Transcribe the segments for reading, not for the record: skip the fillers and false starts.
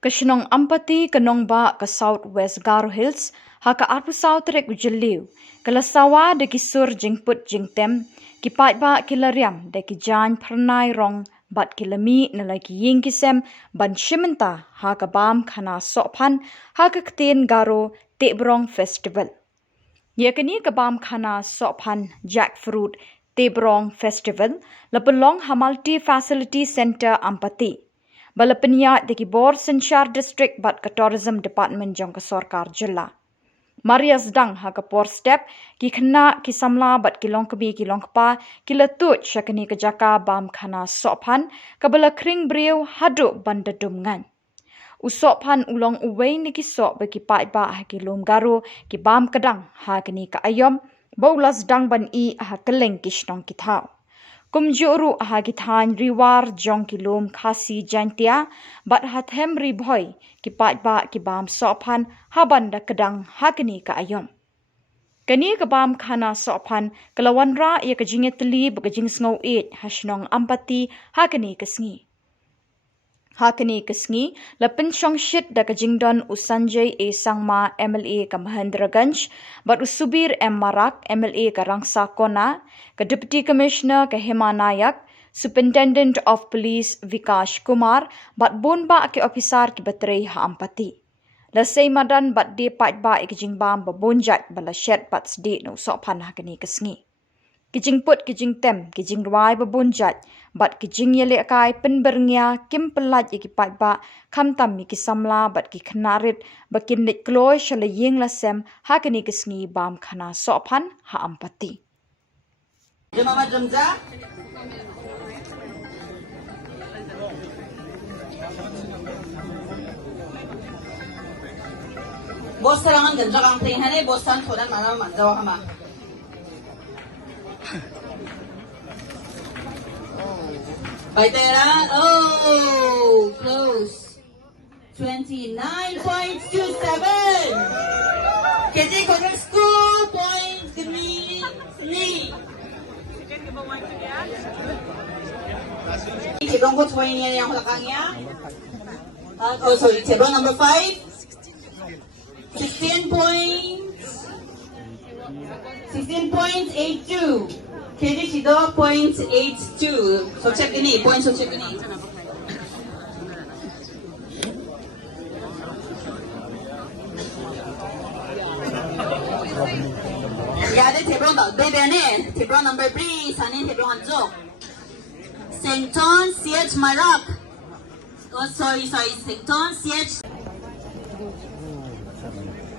Kashnong Ampati kanongba ka Southwest Garo Hills haka arpu South rek ujeliu kalasawa de kisur jingput jingtem kipat ba kilariam de kijan pernai rong bat kilami nalaki ying kisem ban shimenta haka bam khana Sohphan haka kten Garo Tebrong Festival. Yakani kabam khana Sohphan Jackfruit Tebrong Festival lapelong Hamalti Facility Center Ampati. Balapenya de Khubor Sanchar District bat ka Tourism Department jong ka Khuborjylla. Marias dang ha ka por step ki Khana ki Samla bat ki longkabi ki longkpa ki latut syakani ka jaka bam khana Sohphan ka bala kring breu hadu banda dumngan. Sohphan ulong uwei ni ki sok ba ki pai ba ha ki lom Garo ki bam kadang ha kini ka ayom baulas dang ban I ha keleng kishnong ki thau. Kumjuru hagithan riwar jong kilom khasi jantia bat hathem ribhoy ki patba ki bam Sohphan habanda kadang hakini ka ayom. Kani ka bam khana Sohphan kalawanra ya ka jingetli ba ka jingsngau 8 hashnong Ampati hakini ka sngi. Hakini kesngi lapin Shongshit da ka jingdon usanjay e sangma MLA ka Mahendraganj bat usubir M Marak MLA ka Rangsa Kona ka Deputy Commissioner ka Hema Nayak Superintendent of Police Vikash Kumar bat bonba ke officer ki batrei ha Ampati. Lasai madan bat de patba e jingbam ba bonjat bala shed bat sde no Sohphan hakini kesngi. Kijing put kijing tem kijing ruai babunjat bat kijing yele kai penberngya kim pelat iki patba kam tam mi ki Samla bat ki Khanarit bakin nik kloy shala ying lasem hakani kisngi bam khana Sohphan ha Ampati. Jemama jamza bos serangan ganja kang tingane bosan thodan mana manjawa kama. Right there, oh, close. 29.27. Kete Kodang School points three. Cebrong ko 20 yan yung lakangnya. Oh, sorry, Cebrong number 5. 16.82. KD Shido .82. So check ini, point so check ini. Ya ada Tebrong tak? Bebe ni, Tebrong number 3, sanin Tebrong anjok. Sengton CH Marak. Oh sorry, Sengton CH.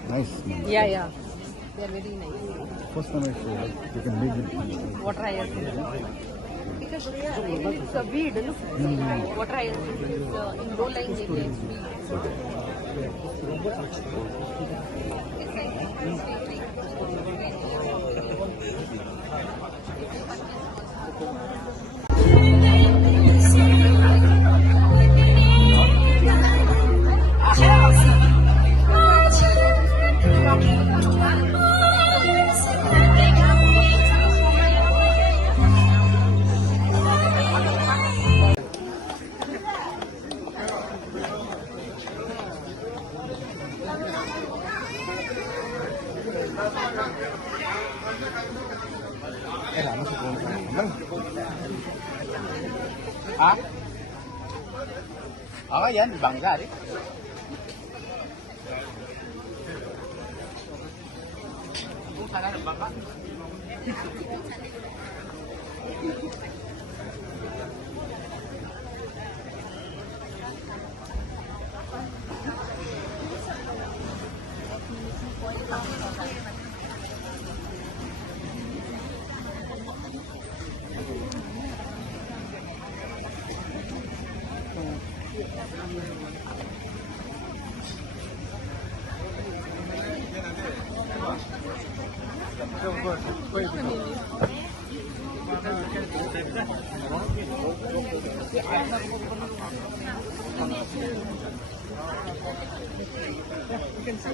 Nice. Yeah. They are very nice. First one I saw, you can make it. Water hyacinth. Because it's a weed, look. Water hyacinth is in low-lying areas. Ah? Oh, yan, bangga rin. Sana ng bangga. You can see.